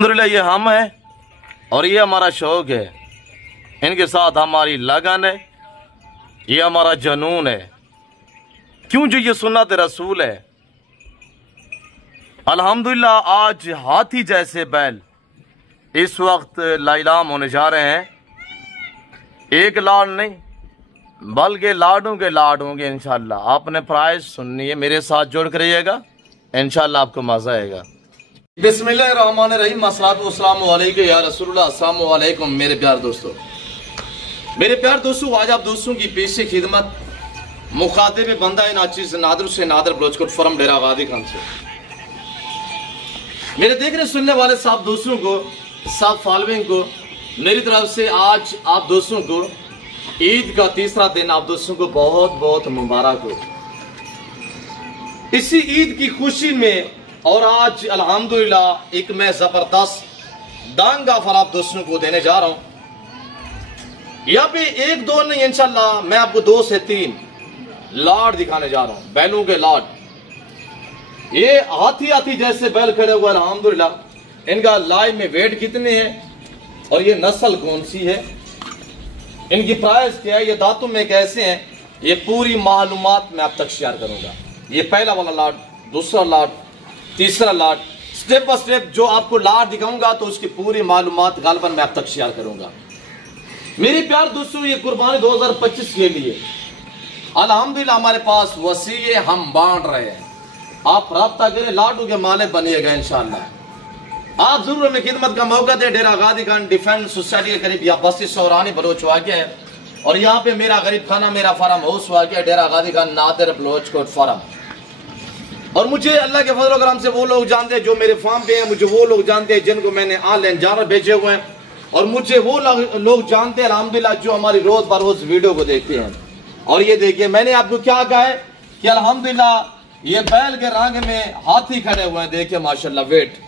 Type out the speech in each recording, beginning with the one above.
अल्हम्दुलिल्लाह ये हम हैं और ये हमारा शौक़ है, इनके साथ हमारी लगन है, ये हमारा जुनून है। क्यों? जो ये सुन्नत रसूल है। अल्हम्दुलिल्लाह आज हाथी जैसे बैल इस वक्त लाइलाम होने जा रहे हैं। एक लाड नहीं बल्कि लाडों के लाड होंगे इंशाल्लाह। आपने प्राइस सुननी है, मेरे साथ जोड़ कर रहिएगा, इंशाल्लाह आपको मजा आएगा। बिस्मिल्लाहिर्रहमानिर्रहीम, अस्सलातु वस्सलामु अलैका या रसूलुल्लाह। अस्सलामु अलैकुम मेरे प्यार दोस्तों। आज आप दोस्तों की पेश खिदमत मुखातिब बंदा नाचीज नादर से नादर बलोचकोट फॉरम डेरा गादी खान से मेरे देखने सुनने वाले सब दोस्तों को, सब फॉलोइंग को मेरी तरफ से आज आप दोस्तों को ईद का तीसरा दिन आप दोस्तों को बहुत बहुत मुबारक हो। इसी ईद की खुशी में और आज अल्हम्दुलिल्लाह एक मैं जबरदस्त दांगा ऑफर आप दोस्तों को देने जा रहा हूं। यहाँ पे एक दो नहीं, इंशाल्लाह मैं आपको 2 से 3 लाड दिखाने जा रहा हूं, बैलों के लाड। ये हाथी जैसे बैल खड़े हुए अल्हम्दुलिल्लाह। इनका लाइव में वेट कितने हैं और ये नस्ल कौन सी है, इनकी प्राइस क्या है, ये दांतों में कैसे हैं, ये पूरी मालूमात मैं आप तक शेयर करूंगा। ये पहला वाला लाड, दूसरा लाड, तीसरा लाड, स्टेप बाय स्टेप जो आपको लाड दिखाऊंगा तो उसकी पूरी मालूमात गालबन मैं आप तक शेयर करूंगा। मेरे प्यार दोस्तों, ये कुर्बानी 2025 के लिए अल्हम्दुलिल्लाह हमारे पास वसीये हम बांट रहे हैं। आप राब्ता करें, लाडू के मालिक बनिएगा इंशाल्लाह। आप जरूर हमें खिदमत का मौका दे। डेरा गादी खान डिफेंस सोसाइटी के करीब या बस्ती सौरानी बलोच वाक़ है और यहाँ पे मेरा गरीब खाना मेरा फार्म हाउस वाक़ है, डेरा गादी खान नादिर बलोचकोट फार्म। और मुझे अल्लाह के फजल करम से वो लोग जानते हैं जो मेरे फार्म पे हैं, मुझे वो लोग जानते हैं जिनको मैंने ऑनलाइन जानवर भेजे हुए हैं, और मुझे वो लोग जानते हैं अल्हम्दुलिल्लाह जो हमारी रोज बरोज वीडियो को देखते हैं। और ये देखिए मैंने आपको क्या कहा है कि अल्हम्दुलिल्लाह ये बैल के रंग में हाथी खड़े हुए हैं, देखिए माशाल्लाह वेट।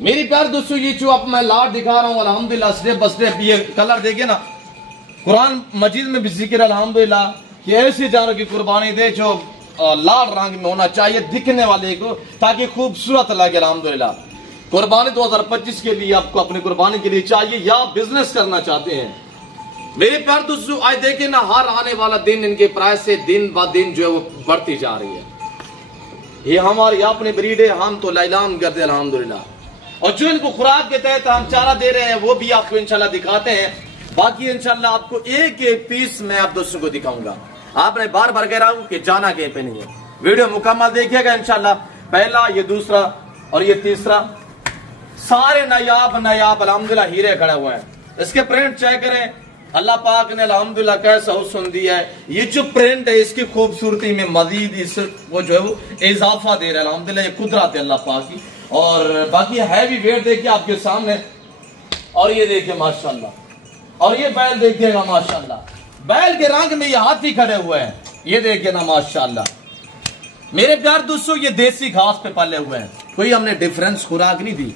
मेरी प्यार दोस्तों, ये जो अब मैं लाड दिखा रहा हूँ अल्हम्दुलिल्लाह स्टेप बाय स्टेप, ये कलर देखिए ना, कुरान मजीद में भी जिक्र अल्हम्दुलिल्लाह कि ऐसे जानवर की कुर्बानी दे जो लाल रंग में होना चाहिए दिखने वाले को, ताकि खूबसूरत लगे अल्हम्दुलिल्लाह। कुर्बानी 2025 के लिए आपको अपनी कुर्बानी के लिए चाहिए या बिजनेस करना चाहते हैं, मेरे प्यार दोस्तों आज देखिए ना, हर आने वाला दिन इनके प्राइस से दिन ब दिन जो है वो बढ़ती जा रही है। ये हमारी अपनी ब्रीड है, हम तो लाइलाम करते हैं अल्हम्दुलिल्लाह। और जो इनको खुराक के तहत हम चारा दे रहे हैं वो भी आपको इंशाल्लाह दिखाते हैं। बाकी इंशाल्लाह आपको एक एक पीस मैं आप दोस्तों को दिखाऊंगा। आपने बार बार कह रहा हूं कि जाना कहीं पे नहीं है, वीडियो मुकम्मल देखिएगा इंशाल्लाह। पहला, ये दूसरा और ये तीसरा, सारे नायाब अल्हम्दुलिल्लाह हीरे खड़े हुए हैं। इसके प्रिंट चेक करें, अल्लाह पाक ने अल्हम्दुलिल्लाह कैसा हुस्न दिया है। ये जो प्रिंट है इसकी खूबसूरती में मजीद इस वो जो है वो इजाफा दे रहा है अल्हम्दुलिल्लाह। ये कुदरत है अल्लाह पाक की। और बाकी हैवी वेट देखिए आपके सामने, और ये देखिए माशाल्लाह, और ये बैल देखिएगा माशाल्लाह, बैल के रंग में ये हाथी खड़े हुए हैं, ये देखिए ना माशाल्लाह। मेरे प्यार दोस्तों, ये देसी घास पे पले हुए हैं, कोई हमने डिफरेंस खुराक नहीं दी।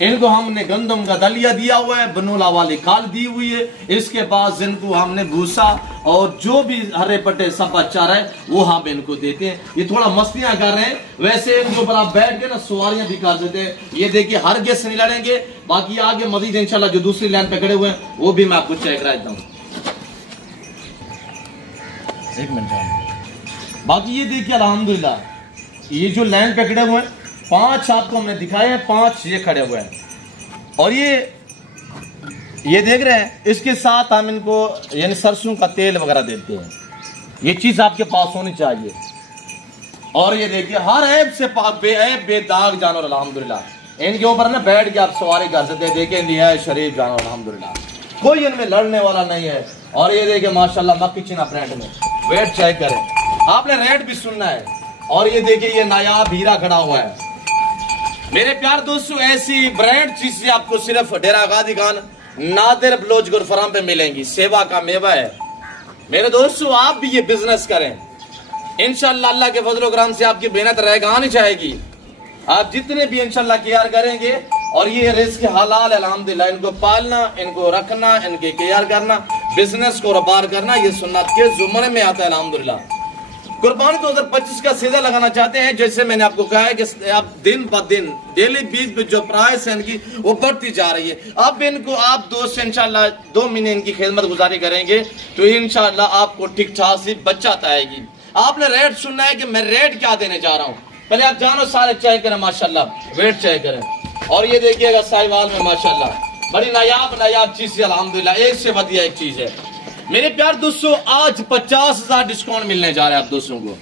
इनको हमने गंदम का दलिया दिया हुआ है, बनोला वाली खाल दी हुई है, इसके बाद इनको हमने भूसा और जो भी हरे पट्टे सब चारा है वो हम इनको देते हैं। ये थोड़ा मस्तियां कर रहे हैं, वैसे इनके ऊपर आप बैठ के ना सवारियां भी कर देते हैं। ये देखिए हर गेस नहीं लड़ेंगे। बाकी आगे मजीद इंशाल्लाह जो दूसरी लाइन पे खड़े हुए हैं वो भी मैं आपको चेक करा देता हूँ। एक मिनट। बाकी ये देखिए अल्हम्दुलिल्लाह, ये जो लाइन पे खड़े हुए हैं 5 आपको हमने दिखाए हैं, 5 ये खड़े हुए हैं। और ये देख रहे हैं, इसके साथ हम इनको यानी सरसों का तेल वगैरह देते हैं। ये चीज आपके पास होनी चाहिए। और ये देखिए हर ऐब से पाक बेऐब बेदाग जानवर अल्हम्दुलिल्लाह। इनके ऊपर ना बैठ के आप सवारी कर सकते हैं, देखें ये शरीफ जानवर अल्हम्दुलिल्लाह, कोई इनमें लड़ने वाला नहीं है। और ये देखिए माशाल्लाह मक्की चीना प्रिंट में, वेट चेक करें, आपने रेट भी सुनना है। और ये देखिए ये नायाब हीरा खड़ा हुआ है। मेरे प्यार दोस्तों, ऐसी ब्रांड चीजें आपको सिर्फ डेरा गादी खान नादिर बलोचकोट फार्म पे मिलेंगी। सेवा का मेवा है मेरे दोस्तों, आप भी ये बिजनेस करें इंशाल्लाह। अल्लाह के फजल करम से आपकी मेहनत रहेगा नहीं चाहेगी। आप जितने भी इंशाल्लाह केयर करेंगे, और ये रिस्क हलाल अल्हम्दुलिल्लाह। इनको पालना, इनको रखना, इनके केयर करना, बिजनेस को रबार करना, ये सुन्नत के जुमरे में आता है अल्हम्दुलिल्लाह। कुर्बानी 2025 का सीधा लगाना चाहते हैं, जैसे मैंने आपको कहा है कि आप दिन ब दिन डेली बीस जो प्राइस है इनकी वो बढ़ती जा रही है। अब इनको आप दोस्त इंशाल्लाह 2 महीने इनकी खिदमत गुजारी करेंगे तो इंशाल्लाह आपको ठीक ठाक सी बचत आएगी। आपने रेट सुनना है कि मैं रेट क्या देने जा रहा हूँ, पहले आप जानो सारे चेक करें माशाल्लाह, वेट चेक करें। और ये देखिएगा साहिवाल में माशाल्लाह बड़ी नायाब चीज है अल्हम्दुलिल्लाह, एक से बढ़िया एक चीज है। मेरे प्यार दोस्तों आज 50,000 डिस्काउंट मिलने जा रहा है आप दोस्तों को।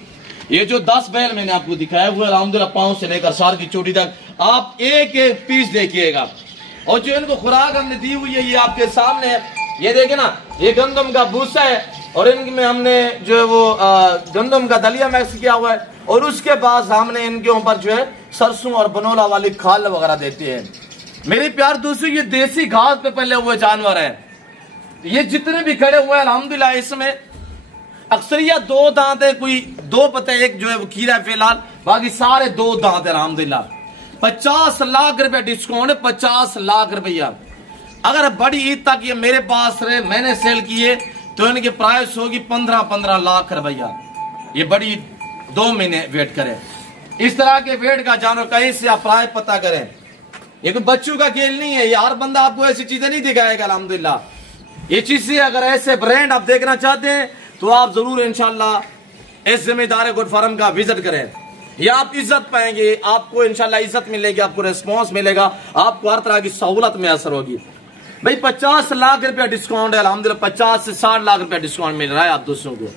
ये जो 10 बैल मैंने आपको दिखाया हुआ अल्हम्दुलिल्लाह पाँव से लेकर सार की चोटी तक आप एक एक पीस देखिएगा। और जो इनको खुराक हमने दी हुई है ये आपके सामने है, ये देखे ना, ये गंदम का भूसा है और इनमें हमने जो है वो गंदम का दलिया मिक्स किया हुआ है और उसके बाद हमने इनके ऊपर जो है सरसों और बनोला वाली खाल वगैरह देते हैं। मेरे प्यार दोस्तों ये देसी घास पे पले हुए जानवर है, ये जितने भी खड़े हुए हैं अल्हम्दुलिल्लाह इसमें अक्सरियत 2 दांत है, कोई 2 पते एक जो है वो खीरा है फिलहाल, बाकी सारे 2 दांत है अल्हम्दुलिल्लाह। 50 लाख रुपया डिस्काउंट है, 50 लाख रुपया। अगर बड़ी ईद तक ये मेरे पास रहे, मैंने सेल किए तो इनकी प्राइस होगी 15-15 लाख रुपया। ये बड़ी 2 महीने वेट करें। इस तरह के वेट का जानवर कहीं से आप प्राइस पता करें, ये कोई बच्चों का खेल नहीं है, ये हर बंदा आपको ऐसी चीजें नहीं दिखाएगा अल्हम्दुलिल्लाह। ये चीजें अगर ऐसे ब्रांड आप देखना चाहते हैं तो आप जरूर इंशाल्लाह इस जिम्मेदार गुड फार्म का विजिट करें। ये आप इज्जत पाएंगे, आपको इंशाल्लाह इज्जत मिलेगी, आपको रिस्पॉन्स मिलेगा, आपको हर तरह की सहूलत में असर होगी। भाई 50 लाख रुपया डिस्काउंट है अल्हम्दुलिल्लाह, 50 से 60 लाख रुपया डिस्काउंट मिल रहा है आप दोस्तों को।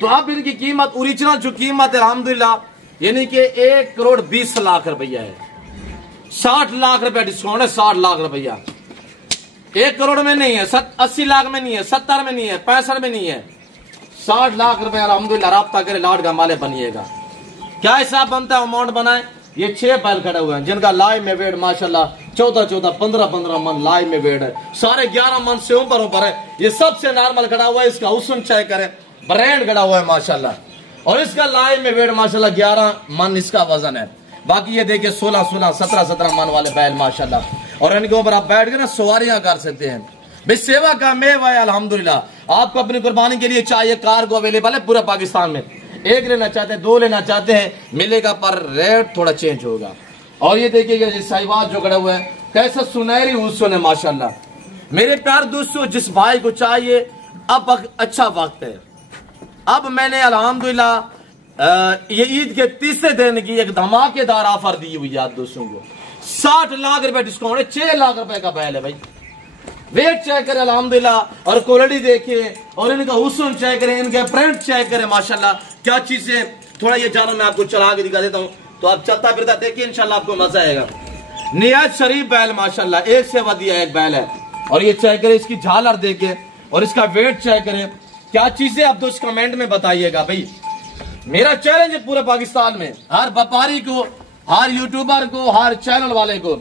तो अब इनकी कीमत ओरिजिनल जो कीमत है अल्हम्दुलिल्लाह यानी कि 1 करोड़ 20 लाख रुपया है। 60 लाख रुपया डिस्काउंट है, 60 लाख रुपया। 1 करोड़ में नहीं है, 80 लाख में नहीं है, 70 में नहीं है, 65 में नहीं है, 60 लाख रुपया अल्हम्दुलिल्लाह। राब्ता करे लाड का माले बनिएगा। क्या हिसाब बनता है अमाउंट बनाए। ये 6 बैल खड़े हुए हैं जिनका लाइव में वेट माशाल्लाह 14-14, 15-15 मन लाइव में वेट है, सारे 11 मन से ऊपर है। ये सबसे नॉर्मल खड़ा हुआ है, इसका हुस्न चेक करें, ब्रांड खड़ा हुआ है माशाल्लाह। और इसका लाइव में वेट माशाल्लाह 11 मन इसका वजन है। बाकी ये देखिए 16-16, 17-17 मन वाले बैल माशाल्लाह। और इनके ऊपर आप बैठ के ना सवारियां कर सकते हैं। भाई सेवा का मेवा है अल्हम्दुलिल्लाह। आपको अपनी कुर्बानी के लिए चाहिए कार को अवेलेबल है पूरे पाकिस्तान में। 1 लेना चाहते हैं, 2 लेना चाहते हैं मिलेगा, पर रेट थोड़ा चेंज होगा। और ये देखिएगा साहिवाल जो खड़ा हुआ है कैसा सुनहरी हुस्न है माशाल्लाह। मेरे प्यार दोस्तों जिस भाई को चाहिए अब अच्छा वक्त है। अब मैंने अल्हम्दुलिल्लाह ये ईद के तीसरे दिन की एक धमाकेदार ऑफर दी हुई है आप दोस्तों को। 60 लाख रुपए डिस्काउंट है, 6 लाख रुपए का बैल है भाई। वेट चेक करें अल्हम्दुलिल्लाह और क्वालिटी देखिए और इनका हुस्न चेक करें, इनके प्रिंट चेक करें माशाल्लाह। क्या चीजें थोड़ा ये जानो मैं आपको चला के दिखा देता हूँ तो आप चलता फिरता देखिए इंशाल्लाह आपको मजा आएगा। निहायत शरीफ बैल माशाल्लाह, एक से बढ़िया एक बैल है। और ये चेक करें, इसकी झालर देखे और इसका वेट चेक करें। क्या चीजें आप दोस्त कमेंट में बताइएगा। भाई मेरा चैलेंज है पूरे पाकिस्तान में हर व्यापारी को, हर यूट्यूबर को, हर चैनल वाले को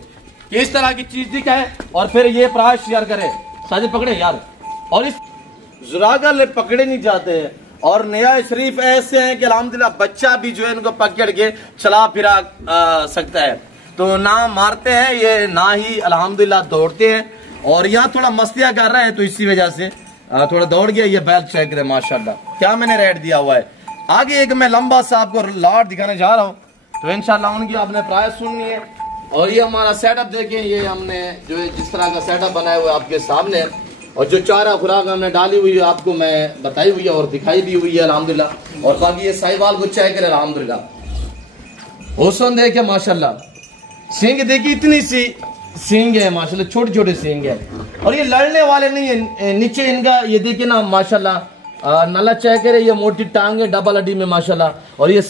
कि इस तरह की चीज दिखाए और फिर ये प्राइस शेयर करे। साझे पकड़े यार, और इस जुरागर पकड़े नहीं जाते हैं। और नया शरीफ ऐसे हैं कि अल्हम्दुलिल्लाह बच्चा भी जो है इनको पकड़ के चला फिरा सकता है। तो ना मारते हैं ये, ना ही अल्हम्दुलिल्लाह दौड़ते हैं। और यहाँ थोड़ा मस्तियां कर रहे हैं तो इसी वजह से थोड़ा दौड़ गया। ये बैल चेक करें माशाल्लाह क्या मैंने रेट दिया हुआ है। आगे एक मैं लंबा सा आपको लाट दिखाने जा रहा हूँ तो इंशाल्लाह उनकी आपने प्राइस सुननी है। और ये हमारा सेटअप देखें, ये हमने जो है जिस तरह का सेटअप बनाया हुआ है आपके सामने। और जो चारा खुराक हमने डाली हुई है आपको मैं बताई हुई है और दिखाई भी हुई है अल्हम्दुलिल्लाह। और बाकी ये साहिवाल को चेक करें अल्हम्दुलिल्लाह, हुस्न देखे माशाल्लाह। सींग देखिए इतनी सी सींग है माशाल्लाह, छोटे छोटे सींग है। और ये लड़ने वाले नहीं है, नीचे इनका ये देखिए ना माशाल्लाह नला चेक करें, ये मोटी टांगे डबल अड्डी में माशाल्लाह। और ये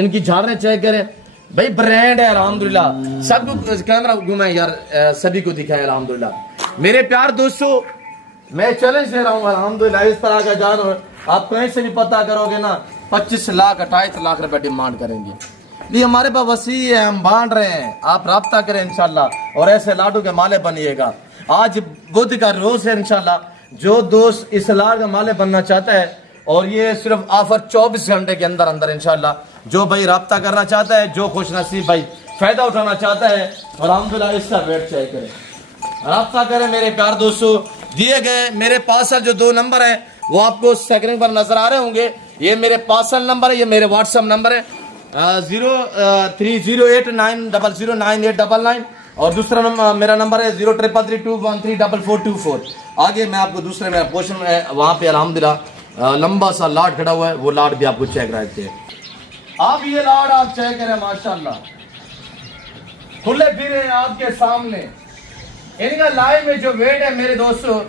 इनकी झाड़ें चेक करें भाई, ब्रांड है अल्हम्दुलिल्लाह। सबको कैमरा घुमाए यार, सभी को दिखाए अल्हम्दुलिल्लाह। मेरे प्यार दोस्तों मैं चैलेंज दे रहा हूँ अल्हम्दुलिल्लाह, इस तरह का जानवर आप कहीं से भी पता करोगे ना 25 लाख 28 लाख रुपए डिमांड करेंगे। ये हमारे पास वसी है, हम बांट रहे हैं, आप राब्ता करें इंशाल्लाह और ऐसे लाडू के माले बनिएगा। आज बुध का रोज है इंशाल्लाह। जो दोस्त इस लाड का माले बनना चाहता है और ये सिर्फ ऑफर 24 घंटे के अंदर अंदर इंशाल्लाह, जो भाई राब्ता करना चाहता है, जो खुश नसीब भाई फायदा उठाना चाहता है अल्हम्दुलिल्लाह इसका वेट चेक करें, राब्ता करें। मेरे प्यार दोस्तों दिए गए मेरे पास जो 2 नंबर है वो आपको स्क्रीन पर नजर आ रहे होंगे। ये मेरे पार्सल नंबर है, ये मेरे व्हाट्सएप नंबर है 0308900989। और दूसरा नंबर मेरा नंबर है 033321344424। आगे मैं आपको दूसरे मेरा पोर्शन में वहाँ पे अल्हम्दुलिल्लाह लंबा सा लाट खड़ा हुआ है, वो लाट भी आपको चेक रहते हैं। आप ये लाट आप चेक करें, माशाल्लाह खुले फिरे आपके सामने। इनका लाइव में जो वेट है मेरे दोस्तों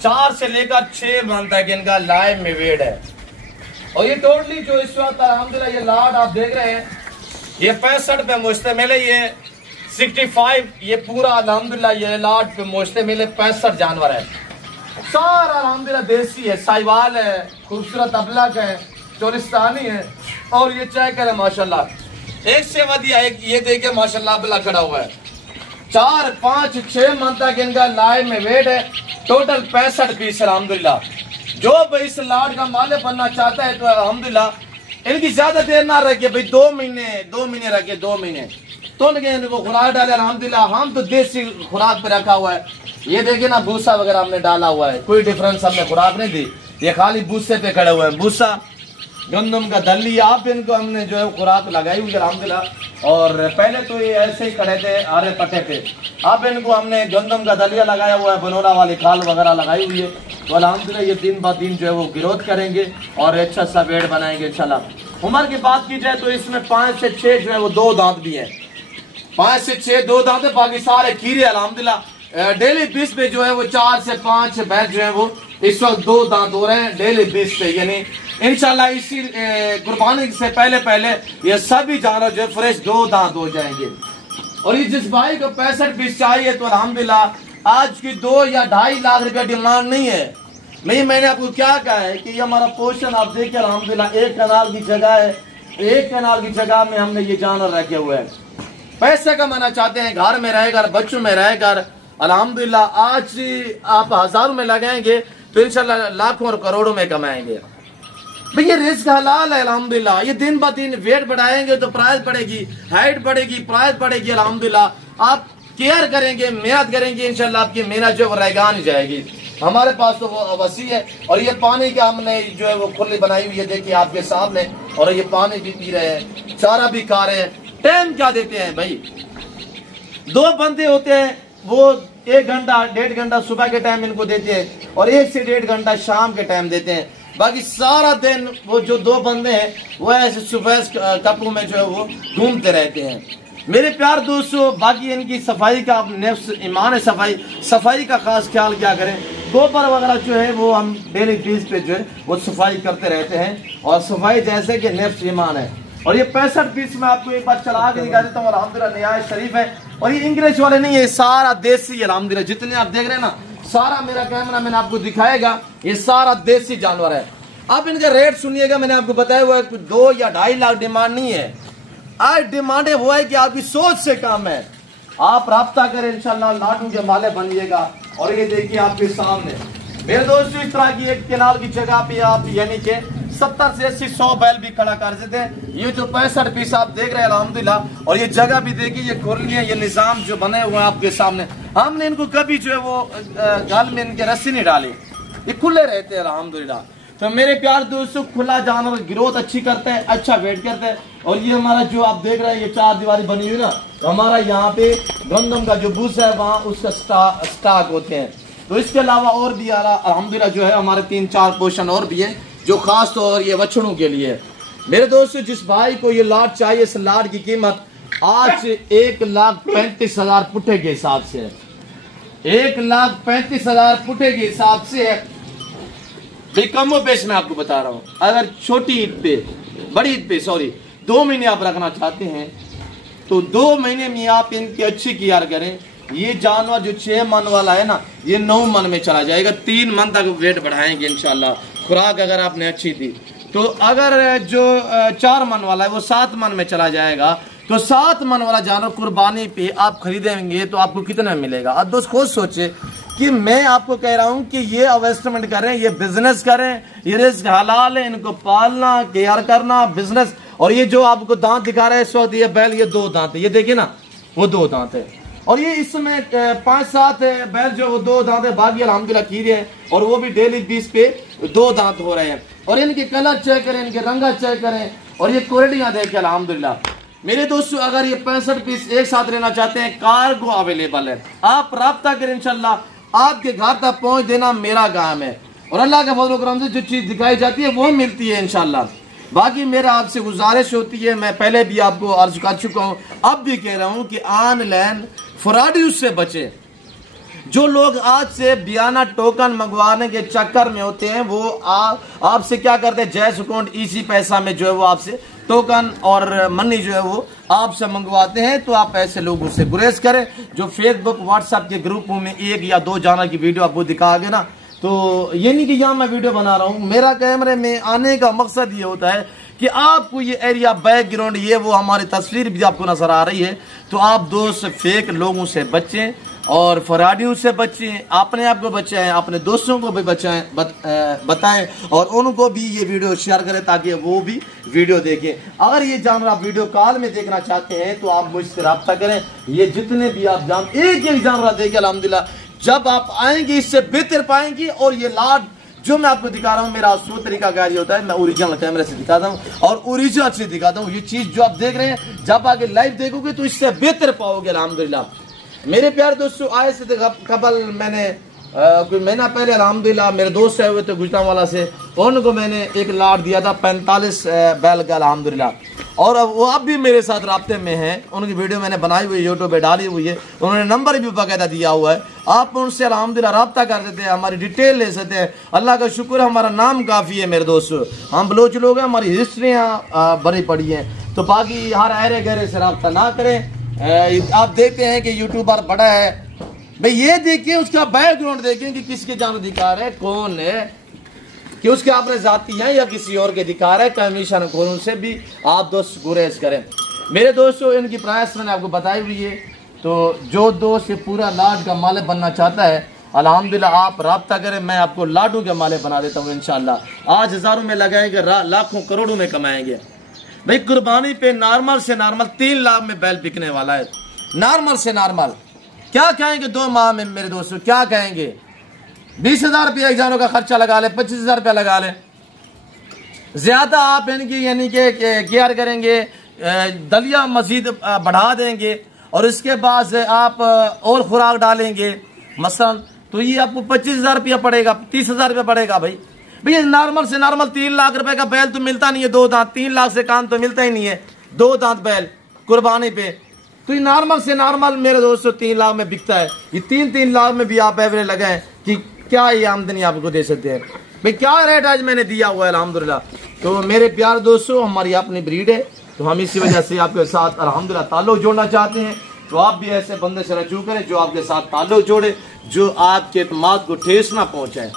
4 से लेकर 6 मन तक इनका लाइव में वेट है। और ये टोटली जो इस वक्त अल्हम्दुलिल्लाह ये लाट आप देख रहे हैं ये 65 पे मुश्तमिल है, ये 65 ये पूरा अल्हम्दुलिल्लाह ये लाट पे मुश्तमिल है। 65 जानवर है, सारा अल्हम्दुलिल्लाह देसी है, साहिवाल है, खूबसूरत अबलग है, चोरिस्तानी है। और ये चेक करें माशाल्लाह एक से वधिया एक, ये देखिए माशाल्लाह अबलग खड़ा हुआ है। 4, 5, 6 मन तक इनका लाइव में वेट है। टोटल 65 पीस अल्हम्दुलिल्लाह। जो भाई इस लाट का मालिक बनना चाहता है तो अल्हम्दुलिल्लाह इनकी ज्यादा देर ना रखे भाई, 2 महीने रखे, 2 महीने तो इनको खुराक डाले। अल्हम्दुलिल्लाह हम तो देसी खुराक पे रखा हुआ है। ये देखिए ना भूसा वगैरह हमने डाला हुआ है, कोई डिफरेंस हमने खुराक नहीं दी, ये खाली भूसे पे खड़े हुए हैं। भूसा गंदम का दली आप इनको हमने जो है खुराक लगाई हुई है अल्हम्दुलिल्लाह। और पहले तो ये ऐसे ही खड़े थे आरे पट्टे पे, अब इनको हमने गंदम का दलिया लगाया हुआ है, बनोला वाली खाल वगैरह लगाई हुई है। तो अल्हम्दुलिल्लाह ये दिन ब दिन जो है वो ग्रोथ करेंगे और अच्छा सा वेट बनाएंगे इंशाल्लाह। उम्र की बात की जाए तो इसमें 5 से 6 जो है वो 2 दांत भी है, 5 से 6 2 दांत है, बाकी सारे खीरे अल्हम्दुलिल्लाह। डेली बेस पे जो है वो 4 से 5 बैच जो है वो इस वक्त 2 दांत हो रहे हैं डेली बेस पे। यानी इंशाल्लाह इसी कुर्बानी से पहले ये सभी जानवर जो फ्रेश 2 दांत हो जाएंगे। और ये जिस भाई को 65 पीस चाहिए तो अल्हम्दुलिल्लाह आज की 2 या 2.5 लाख रुपया डिमांड नहीं है। मैंने आपको क्या कहा है कि ये हमारा पोर्शन आप देखिए अल्हम्दुलिल्लाह 1 कनाल की जगह है, 1 कनाल की जगह में हमने ये जानवर रखे हुए हैं। पैसे कमाना चाहते हैं, घर में रहकर बच्चों में रहकर अल्हम्दुलिल्लाह आज आप हजारों में लगाएंगे तो इंशाल्लाह लाखों और करोड़ों में कमाएंगे। भाई ये रिस्क हलाल है अल्हम्दुलिल्लाह। ये दिन ब दिन वेट बढ़ाएंगे तो प्राइस बढ़ेगी, हाइट बढ़ेगी, प्राइस बढ़ेगी अल्हम्दुलिल्लाह। आप केयर करेंगे, मेहनत करेंगे, इंशाल्लाह आपकी मेहनत जो है रैगान जाएगी। हमारे पास तो वो वसी है। और ये पानी का हमने जो है वो खुली बनाई हुई है, देखिए आपके सामने। और ये पानी भी पी रहे हैं, चारा भी खा रहे हैं। टाइम क्या देते हैं भाई, 2 बंदे होते हैं, वो 1 घंटा 1.5 घंटा सुबह के टाइम इनको देते हैं और 1 से 1.5 घंटा शाम के टाइम देते हैं। बाकी सारा दिन वो जो 2 बंदे हैं वो ऐसे सुबह कपड़ों में जो है वो घूमते रहते हैं। मेरे प्यार दोस्तों बाकी इनकी सफाई का नेफ्स ईमान है, सफाई का खास ख्याल क्या करें। गोबर वगैरह जो है वो हम डेली बेस पे जो है वो सफाई करते रहते हैं और सफाई जैसे कि नेफ्स ईमान है। और ये 65 पीस में आपको एक बार चला के दिखा देता हूँ अल्हम्दुलिल्लाह निहायत शरीफ है। और ये इंग्लिश वाले नहीं है, सारा देसी अल्हम्दुलिल्लाह। जितने आप देख रहे हैं ना सारा मेरा कैमरा मैंने आपको दिखाएगा, ये सारा देसी जानवर है। अब इनका रेट सुनिएगा, मैंने आपको बताया हुआ है 2 या 2.5 लाख डिमांड नहीं है। आज डिमांड वो है कि आपकी सोच से काम है। आप राब्ता करें इंशाल्लाह लाटू के माले बनिएगा। और ये देखिए आपके सामने मेरे दोस्तों इस तरह की एक केनाल की जगह पे आप यानी कि 70 से 80 100 बैल भी खड़ा कर देते हैं। ये जो 65 पीस आप देख रहे हैं अल्हम्दुलिल्लाह। और ये जगह भी देखिए, ये खुरलियां, ये निजाम जो बने हुए हैं आपके सामने। हमने इनको कभी जो है वो गल में इनके रस्सी नहीं डाली, ये खुले रहते हैं अल्हम्दुलिल्लाह। तो मेरे प्यार दोस्तों खुला जानवर ग्रोथ अच्छी करता है, अच्छा वेट करता है। और ये हमारा जो आप देख रहे हैं ये 4 दीवारी बनी हुई ना, तो हमारा यहाँ पे गंदम का जो भूसा है वहाँ उसका स्टॉक होते हैं। तो इसके अलावा और भी अल्हम्दुलिल्लाह जो है हमारे 3-4 पोर्शन और भी है जो खास तौर ये बछड़ों के लिए। मेरे दोस्तों जिस भाई को ये लाट चाहिए, इस लाट की कीमत आज 1,35,000 पुट्ठे के हिसाब से है। 1,35,000 पुट्ठे के हिसाब से है। कमो पेश मैं आपको बता रहा हूँ। अगर छोटी ईद पे, बड़ी ईद पे 2 महीने आप रखना चाहते हैं तो 2 महीने में आप इनकी अच्छी केयर करें। ये जानवर जो 6 मन वाला है ना, ये 9 मन में चला जाएगा। 3 मन तक वेट बढ़ाएंगे इंशाल्लाह, खुराक अगर आपने अच्छी दी तो। अगर जो 4 मन वाला है वो 7 मन में चला जाएगा। तो 7 मन वाला जानवर कुर्बानी पे आप खरीदेंगे तो आपको कितना मिलेगा। अब दोस्त खुद सोचे कि मैं आपको कह रहा हूं कि ये इन्वेस्टमेंट करें, ये बिजनेस करें, ये रिस्क हलाल है, इनको पालना, केयर करना, बिजनेस। और ये जो आपको दांत दिखा रहे हैं इस वक्त, ये बैल, ये 2 दांत है, ये देखिए ना वो 2 दांत है। और ये इसमें 5-7 बैल जो वो 2 दांत है, बाकी अल्हम्दुलिल्लाह खीरे हैं और वो भी डेली 20 पे 2 दांत हो रहे हैं। और इनके कलर चेक करें, इनके रंगा चेक करें और ये क्वालिटियाँ देखें अल्हम्दुलिल्लाह। मेरे दोस्तों अगर ये 65 पीस एक साथ लेना चाहते हैं, कार्गो अवेलेबल है, आप राब्ता करें, इंशाल्लाह आपके घर तक पहुंच देना मेरा काम है। और अल्लाह के फजल करम से जो चीज़ दिखाई जाती है वो मिलती है इंशाल्लाह। बाकी मेरा आपसे गुजारिश होती है, मैं पहले भी आपको अर्ज कर चुका हूँ, अब भी कह रहा हूँ कि ऑनलाइन फ्रॉड से बचे। जो लोग आज से बियाना टोकन मंगवाने के चक्कर में होते हैं वो आपसे क्या करते हैं, जैस अकाउंट इसी पैसा में जो है वो आपसे टोकन और मनी जो है वो आपसे मंगवाते हैं। तो आप ऐसे लोगों से गुरेज करें। जो फेसबुक व्हाट्सएप के ग्रुपों में 1 या 2 जाना की वीडियो आपको दिखाओगे ना, तो ये नहीं कि यहाँ मैं वीडियो बना रहा हूँ, मेरा कैमरे में आने का मकसद ये होता है कि आपको ये एरिया बैकग्राउंड ये वो हमारी तस्वीर भी आपको नजर आ रही है। तो आप दोस्त फेक लोगों से बचें और फराडियों से बचें, अपने आप को बचाएं, अपने दोस्तों को भी बताएं और उनको भी ये वीडियो शेयर करें ताकि वो भी वीडियो देखें। अगर ये जानवर आप वीडियो कॉल में देखना चाहते हैं तो आप मुझसे रब्ता करें। ये जितने भी आप एक जानवर देखें अल्हम्दुलिल्लाह, जब आप आएंगे इससे बेहतर पाएंगे। और ये लाड जो मैं आपको दिखा रहा हूँ, मेरा सो तरीका गाड़ी होता है, मैं ओरिजिनल कैमरे से दिखाता हूँ और ओरिजिनल से दिखाता हूँ। ये चीज जो आप देख रहे हैं जब आगे लाइव देखोगे तो इससे बेहतर पाओगे अल्हम्दुलिल्लाह। मेरे प्यारे दोस्तों, आए से कबल मैंने कोई महीना पहले अल्हम्दुलिल्लाह मेरे दोस्त आए हुए थे गुजरांवाला से, उनको मैंने एक लाट दिया था 45 बैल का अल्हम्दुलिल्लाह। और अब भी मेरे साथ राब्ते में हैं, उनकी वीडियो मैंने बनाई हुई है, यूट्यूब पे डाली हुई है, उन्होंने नंबर भी बाकायदा दिया हुआ है। आप उनसे अल्हम्दुलिल्लाह राब्ता कर देते हैं, हमारी डिटेल ले सकते हैं। अल्लाह का शुक्र है हमारा नाम काफ़ी है मेरे दोस्तों, हम बलोच लोग हैं, हमारी हिस्ट्रियाँ भरी पड़ी हैं। तो बाकी हर अहरे गहरे से राब्ता ना करें। आप देखते हैं कि यूट्यूबर बड़ा है भाई, ये देखिए उसका बैकग्राउंड देखें कि किसके जान अधिकार है, कौन है, कि उसके अपने जाती हैं या किसी और के अधिकार है। कमीशन खोरों से भी आप दोस्त गुरेज करें। मेरे दोस्तों इनकी प्राइस मैंने आपको बताई हुई है। तो जो दोस्त ये पूरा लाड का मालिक बनना चाहता है अल्हम्दुलिल्लाह आप राब्ता करें, मैं आपको लाडू के मालिक बना देता हूँ इंशाल्लाह। आज हज़ारों में लगाएंगे, लाखों करोड़ों में कमाएंगे। भाई कुर्बानी पे नॉर्मल से नॉर्मल 3 लाख में बैल बिकने वाला है, नॉर्मल से नॉर्मल। क्या कहेंगे 2 माह में मेरे दोस्तों, क्या कहेंगे? 20,000 रुपया एक जानों का खर्चा लगा ले, 25,000 रुपया लगा ले, ज्यादा आप इनकी यानी कि केयर करेंगे, दलिया मजीद बढ़ा देंगे और इसके बाद आप और खुराक डालेंगे मसलन, तो ये आपको 25,000 रुपया पड़ेगा, 30,000 रुपया पड़ेगा। भाई भैया नॉर्मल से नॉर्मल 3 लाख रुपए का बैल तो मिलता नहीं है, 2 दांत, 3 लाख से काम तो मिलता ही नहीं है 2 दांत बैल कुर्बानी पे। तो ये नॉर्मल से नॉर्मल मेरे दोस्तों 3 लाख में बिकता है। ये 3 लाख में भी आप एवरेज लगाएं कि क्या ये आमदनी आपको दे सकते हैं। भाई क्या रेट आज मैंने दिया हुआ है अल्हम्दुलिल्लाह। तो मेरे प्यारे दोस्तों हमारी अपनी ब्रीड है, तो हम इसी वजह से आपके साथ अल्हम्दुलिल्लाह ताल्लुक जोड़ना चाहते हैं। तो आप भी ऐसे बंदे से रजू करें जो आपके साथ ताल्लुक जोड़े, जो आपके एतमाद को ठेस ना पहुंचाए।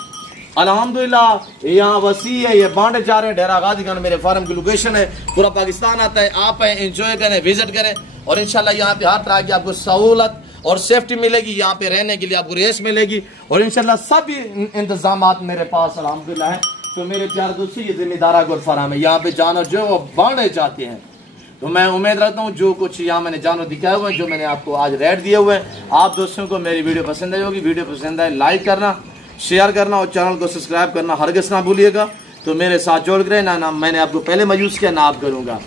अल्हम्दुलिल्लाह यहाँ वसी है, ये बांटे जा रहे हैं। डेरा गाजी खान मेरे फार्म की लोकेशन है, पूरा पाकिस्तान आता है। आप एंजॉय करें, विजिट करें और इंशाल्लाह यहाँ पे हर तरह की आपको सहूलत और सेफ्टी मिलेगी। यहाँ पे रहने के लिए आपको रेस मिलेगी और इंशाल्लाह सभी इंतजाम मेरे पास अल्हम्दुलिल्लाह है। तो मेरे प्यारे दोस्तों ये जिम्मेदारा गुर फार्म है, यहाँ पे जानवर जो वो बांटे जाते हैं। तो मैं उम्मीद रखता हूँ जो कुछ यहाँ मैंने जानवर दिखाए हुए हैं, जो मैंने आपको आज रेट दिए हुए हैं, आप दोस्तों को मेरी वीडियो पसंद आई होगी। वीडियो पसंद आए लाइक करना, शेयर करना और चैनल को सब्सक्राइब करना हरगिज़ ना भूलिएगा। तो मेरे साथ जोड़ कर ना मैंने आपको पहले मायूस किया ना आप करूँगा।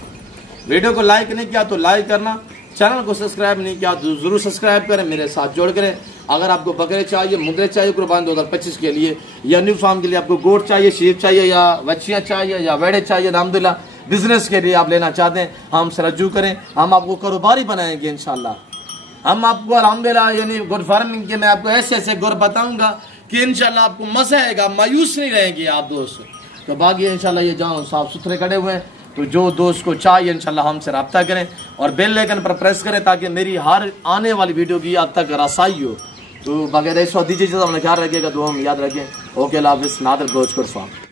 वीडियो को लाइक नहीं किया तो लाइक करना, चैनल को सब्सक्राइब नहीं किया तो जरूर सब्सक्राइब करें, मेरे साथ जोड़ करें। अगर आपको बकरे चाहिए, मुर्गे चाहिए कुर्बान 2025 के लिए, या न्यू फार्म के लिए आपको गोट चाहिए, शीप चाहिए, या बच्चियाँ चाहिए, या वेड़े चाहिए, अल्हम्दुलिल्लाह बिजनेस के लिए आप लेना चाहते हैं, हमसे रजू करें, हम आपको कारोबारी बनाएंगे इंशाल्लाह। हम आपको अल्हम्दुलिल्लाह यानी गुर फार्मिंग के मैं आपको ऐसे ऐसे गुर बताऊंगा कि इंशाल्लाह आपको मजा आएगा, मायूस नहीं रहेंगे आप दोस्त। तो बाकी इंशाल्लाह ये जाओ साफ सुथरे खड़े हुए हैं। तो जो दोस्त को चाहिए इंशाल्लाह हमसे रब्ता करें और बेल आइकन पर प्रेस करें ताकि मेरी हर आने वाली वीडियो की आप तक रसाई हो। तो बाकी दीजिए, अपना ख्याल रखिएगा, तो हम याद रखें। ओके, अल्लाह हाफिज़। नादिर बलोच फार्म।